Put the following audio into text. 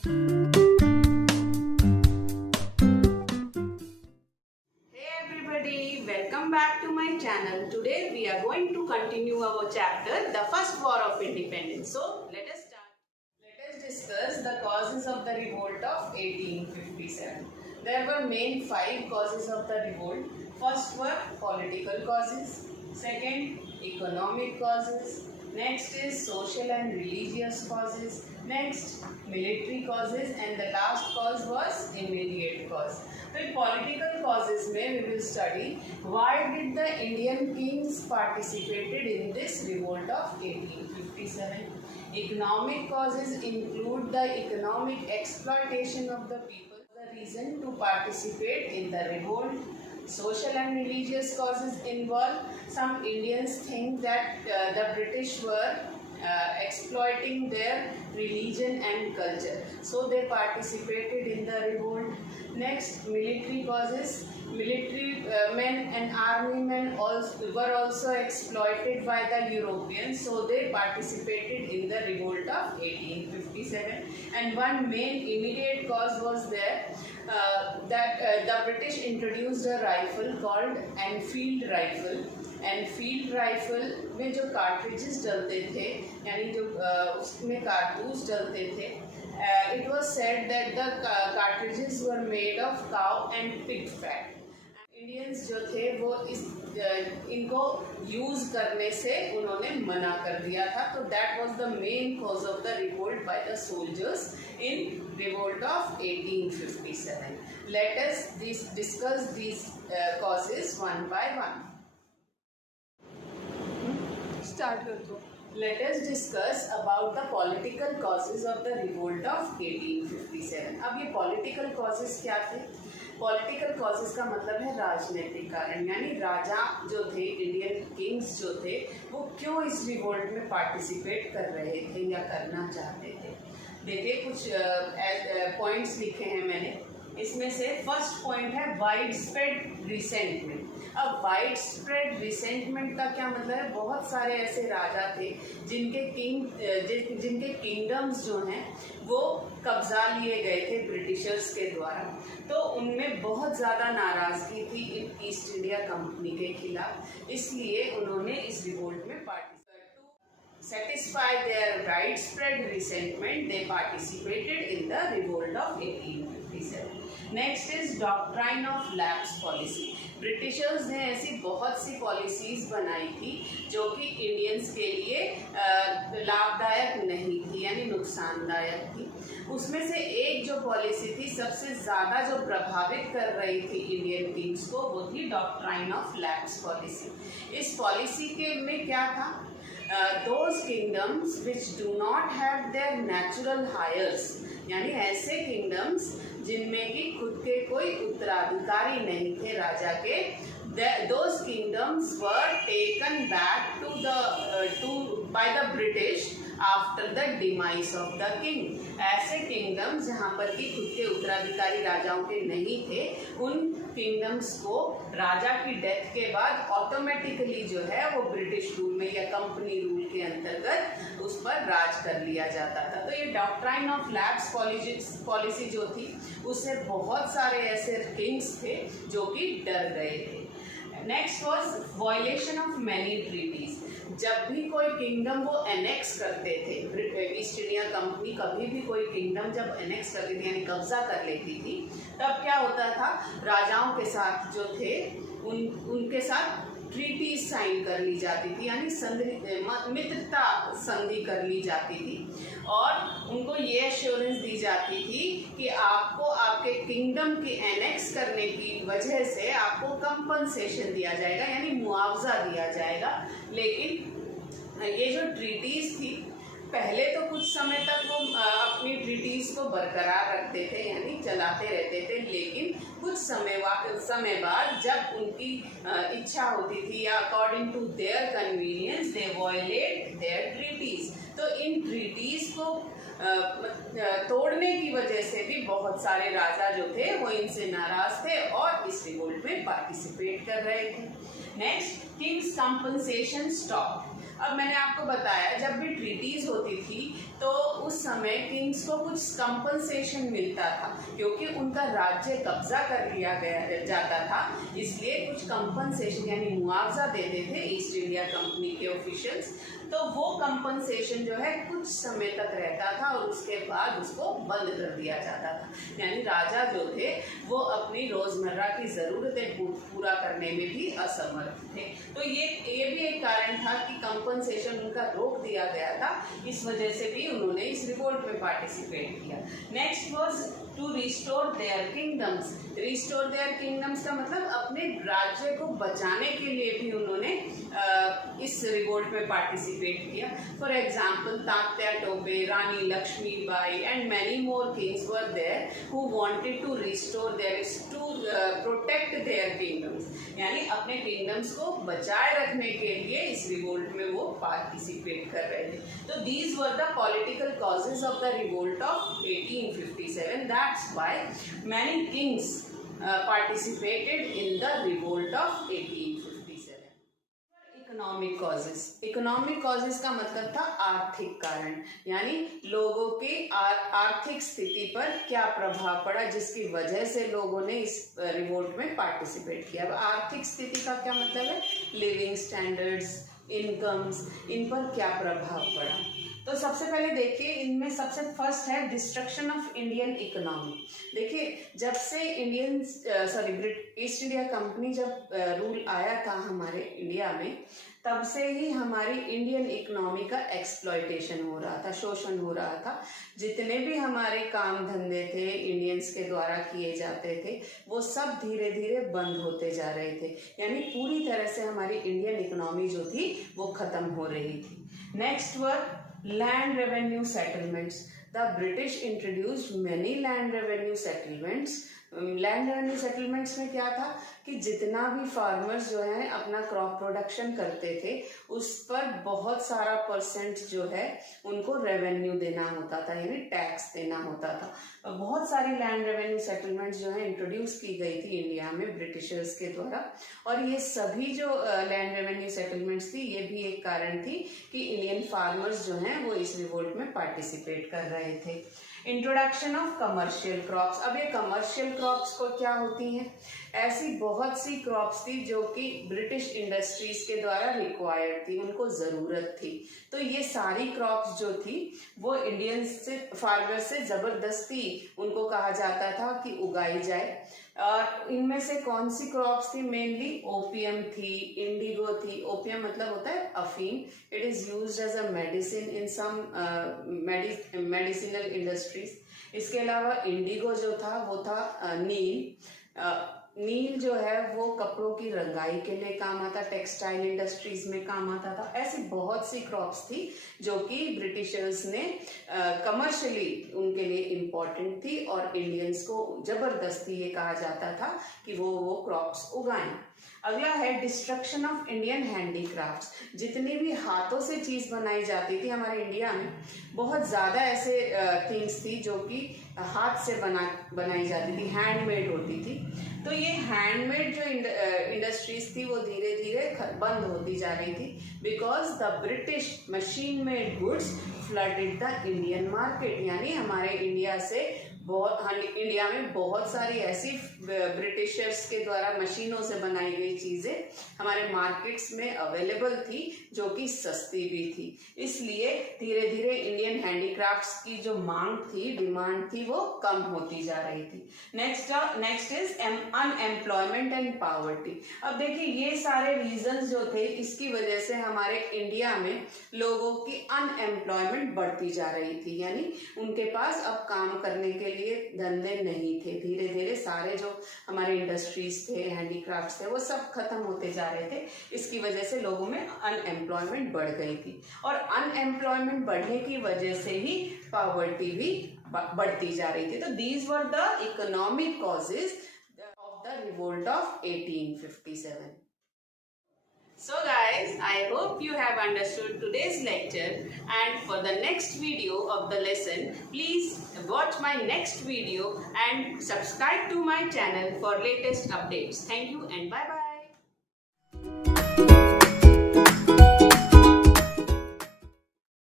everybody, welcome back to my channel. Today we are going to continue our chapter, the First War of Independence. So let us start. Let us discuss the causes of the revolt of 1857. There were main 5 causes of the revolt. First were political causes, second economic causes, next is social and religious causes, next military causes, and the last cause was immediate cause. So in political causes we will study why did the Indian kings participated in this revolt of 1857. Economic causes include the economic exploitation of the people, the reason to participate in the revolt. Social and religious causes involve some Indians think that the British were exploiting their religion and culture, so they participated in the revolt. Next, military causes. Military men and army men were also exploited by the Europeans, so they participated in the revolt of 1857. And one main immediate cause was there that the British introduced a rifle called Enfield rifle. Enfield rifle में जो cartridges डलते थे, यानी जो उसमें कारतूस डलते थे, it was said that the cartridges were made of cow and pig fat. Indians जो थे वो इनको यूज करने से उन्होंने मना कर दिया था. तो that was the main cause of the revolt by the soldiers in revolt of 1857. Let us discuss these causes one by one. Start कर दो. Let us discuss about the political causes of the revolt of 1857. अब ये political causes क्या थे? Political causes का मतलब है राजनीतिक कारण, यानी राजा जो थे, इंडियन किंग्स जो थे, वो क्यों इस रिवोल्ट में पार्टिसिपेट कर रहे थे या करना चाहते थे. देखिए कुछ पॉइंट्स लिखे हैं मैंने. इसमें से फर्स्ट पॉइंट है वाइड स्प्रेड रिसेंटमेंट. अब वाइड स्प्रेड रिसेंटमेंट का क्या मतलब है? बहुत सारे ऐसे राजा थे जिनके किंगडम्स जो हैं वो कब्जा लिए गए थे ब्रिटिशर्स के द्वारा. तो उनमें बहुत ज़्यादा नाराज़गी थी ईस्ट इंडिया कंपनी के खिलाफ, इसलिए उन्होंने इस रिवोल्ट में to satisfy their widespread resentment, they participated in the revolt of 1857. Next is doctrine of lapse policy. Britishers ने ऐसी बहुत सी पॉलिसीज बनाई थी जो कि इंडियंस के लिए लाभदायक नहीं थी, यानी नुकसानदायक थी. उसमें से एक जो पॉलिसी थी सबसे ज़्यादा जो प्रभावित कर रही थी इंडियन किंग्स को, वो थी डॉक्ट्राइन ऑफ लैप्स पॉलिसी. इस पॉलिसी के में क्या था? Those kingdoms which do not have their natural heirs, यानी ऐसे किंगडम्स जिनमें कि खुद के कोई उत्तराधिकारी नहीं थे राजा के, those kingdoms were taken back by the British after the demise of the king. ऐसे किंगडम्स जहाँ पर कि खुद के उत्तराधिकारी राजाओं के नहीं थे, उन किंगडम्स को राजा की डेथ के बाद ऑटोमेटिकली जो है वो ब्रिटिश रूल में या कंपनी रूल के अंतर्गत उस पर राज कर लिया जाता था. तो ये डॉक्ट्राइन ऑफ लैप्स पॉलिसी जो थी, उससे बहुत सारे ऐसे किंग्स थे जो कि डर गए थे. Next was violation of many treaties. जब भी कोई किंगडम वो एनेक्स करते थे, ईस्ट इंडिया कंपनी कभी भी कोई किंगडम जब एनेक्स करती थी यानी कब्जा कर लेती थी, तब क्या होता था? राजाओं के साथ जो थे उनके साथ ट्रीटीज साइन कर ली जाती थी, यानी मित्रता संधि कर ली जाती थी, और उनको ये एश्योरेंस दी जाती थी कि आपको आपके किंगडम की एनेक्स करने की वजह से आपको कंपनसेशन दिया जाएगा, यानी मुआवजा दिया जाएगा. लेकिन ये जो ट्रीटीज थी, पहले तो कुछ समय तक वो अपनी ट्रीटीज को बरकरार रखते थे, यानी चलाते रहते थे, लेकिन कुछ समय बाद जब उनकी इच्छा होती थी या according to their convenience they violate their treaties. तो इन ट्रीटीज को तोड़ने की वजह से भी बहुत सारे राजा जो थे वो इनसे नाराज थे और इस रिवोल्ट में पार्टिसिपेट कर रहे थे. Next, Kings compensation stop. अब मैंने आपको बताया जब भी ट्रीटीज होती थी तो उस समय किंग्स को कुछ कंपनसेशन मिलता था, क्योंकि उनका राज्य कब्जा कर लिया गया जाता था, इसलिए कुछ कंपनसेशन यानी मुआवजा देते थे ईस्ट इंडिया कंपनी के ऑफिशियल्स। तो वो कंपनसेशन जो है कुछ समय तक रहता था और उसके बाद उसको बंद कर दिया जाता था। यानी राजा जो थे वो अपनी रोजमर्रा की ज़रूरतें पूरा करने में भी असमर्थ थे। तो ये भी एक कारण था कि कंपनसेशन उनका रोक दिया गया था, इस वजह से भी उन्होंने इस रिवोल्ट में पार्टिसिपेट किया। Next was to restore their kingdoms. Restore their kingdoms का मतलब अपने राज्य को बचाने के लिए भी उन्होंने इस रिवोल्ट में पार्टिसिपेट किया। For example Tatya Tope, Rani Lakshmibai and many more kings were there who wanted to restore their to protect their kingdoms, यानी अपने किंगडम्स को बचाए रखने के लिए इस रिवोल्ट में वो पार्टिसिपेट कर रहे थे। तो these were the political causes of the revolt of 1857। That's why many Kings participated in the revolt of 1857. Economic causes. Economic causes का मतलब था आर्थिक कारण, यानी लोगों की आर्थिक स्थिति पर क्या प्रभाव पड़ा जिसकी वजह से लोगों ने इस रिवोल्ट में पार्टिसिपेट किया। अब आर्थिक स्थिति का क्या मतलब है? लिविंग स्टैंडर्ड्स, इनकम्स, इन पर क्या प्रभाव पड़ा। तो सबसे पहले देखिए, इनमें सबसे फर्स्ट है डिस्ट्रक्शन ऑफ इंडियन इकोनॉमी। देखिए, जब से ईस्ट इंडिया कंपनी जब रूल आया था हमारे इंडिया में, तब से ही हमारी इंडियन इकोनॉमी का एक्सप्लॉयटेशन हो रहा था, शोषण हो रहा था। जितने भी हमारे काम धंधे थे इंडियंस के द्वारा किए जाते थे, वो सब धीरे धीरे बंद होते जा रहे थे, यानी पूरी तरह से हमारी इंडियन इकोनॉमी जो थी वो खत्म हो रही थी। Next word land revenue settlements. The British introduced many land revenue settlements. Land revenue settlements में क्या था कि जितना भी फार्मर्स जो है अपना क्रॉप प्रोडक्शन करते थे उस पर बहुत सारा परसेंट जो है उनको रेवेन्यू देना होता था, यानी टैक्स देना होता था। बहुत सारी लैंड रेवेन्यू सेटलमेंट्स जो है इंट्रोड्यूस की गई थी इंडिया में ब्रिटिशर्स के द्वारा, और ये सभी जो लैंड रेवेन्यू सेटलमेंट्स थी ये भी एक कारण थी कि इंडियन फार्मर्स जो हैं वो इस रिवोल्ट में पार्टिसिपेट कर रहे थे। Introduction of commercial crops. अब ये कमर्शियल क्रॉप्स को क्या होती हैं? ऐसी बहुत सी क्रॉप्स थी जो कि ब्रिटिश इंडस्ट्रीज के द्वारा रिक्वायर्ड थी, उनको ज़रूरत थी। तो ये सारी क्रॉप्स जो थी वो इंडियन से फार्मर से ज़बरदस्ती उनको कहा जाता था कि उगाई जाए। और इनमें से कौन सी क्रॉप्स थी? मेनली ओपियम थी, इंडिगो थी। ओपियम मतलब होता है अफीम। It is used as a medicine in some medicinal industries. इसके अलावा इंडिगो जो था वो था नील। नील जो है वो कपड़ों की रंगाई के लिए काम आता, टेक्सटाइल इंडस्ट्रीज में काम आता था। ऐसी बहुत सी क्रॉप्स थी जो कि ब्रिटिशर्स ने कमर्शियली उनके लिए इम्पोर्टेंट थी और इंडियंस को जबरदस्ती ये कहा जाता था कि वो क्रॉप्स उगाएं। अगला है डिस्ट्रक्शन ऑफ इंडियन हैंडीक्राफ्ट्स। जितनी भी हाथों से चीज बनाई जाती थी हमारे इंडिया में, बहुत ज्यादा ऐसे थिंग्स थी जो कि हाथ से बनाई जाती थी, हैंडमेड होती थी। तो ये हैंडमेड जो इंडस्ट्रीज थी वो धीरे धीरे बंद होती जा रही थी, because the British machine made goods flooded the Indian market. यानी हमारे इंडिया में बहुत सारी ऐसी ब्रिटिशर्स के द्वारा मशीनों से बनाई गई चीजें हमारे मार्केट्स में अवेलेबल थी जो कि सस्ती भी थी। इसलिए धीरे धीरे इंडियन हैंडीक्राफ्ट्स की जो मांग थी, डिमांड थी, वो कम होती जा रही थी। Next is unemployment and poverty. अब देखिए, ये सारे रीजंस जो थे इसकी वजह से हमारे इंडिया में लोगों की अनएम्प्लॉयमेंट बढ़ती जा रही थी, यानी उनके पास अब काम करने के लिए धंधे नहीं थे। धीरे धीरे सारे जो हमारे इंडस्ट्रीज थे, हैंडीक्राफ्ट्स थे, वो सब खत्म होते जा रहे थे। इसकी वजह से लोगों में अनएम्प्लॉयमेंट बढ़ गई थी, और अनएम्प्लॉयमेंट बढ़ने की वजह से ही पॉवर्टी भी बढ़ती जा रही थी। तो these were the economic causes of the revolt of 1857. So guys, I hope you have understood today's lecture, and for the next video of the lesson, please watch my next video and subscribe to my channel for latest updates. Thank you and bye bye.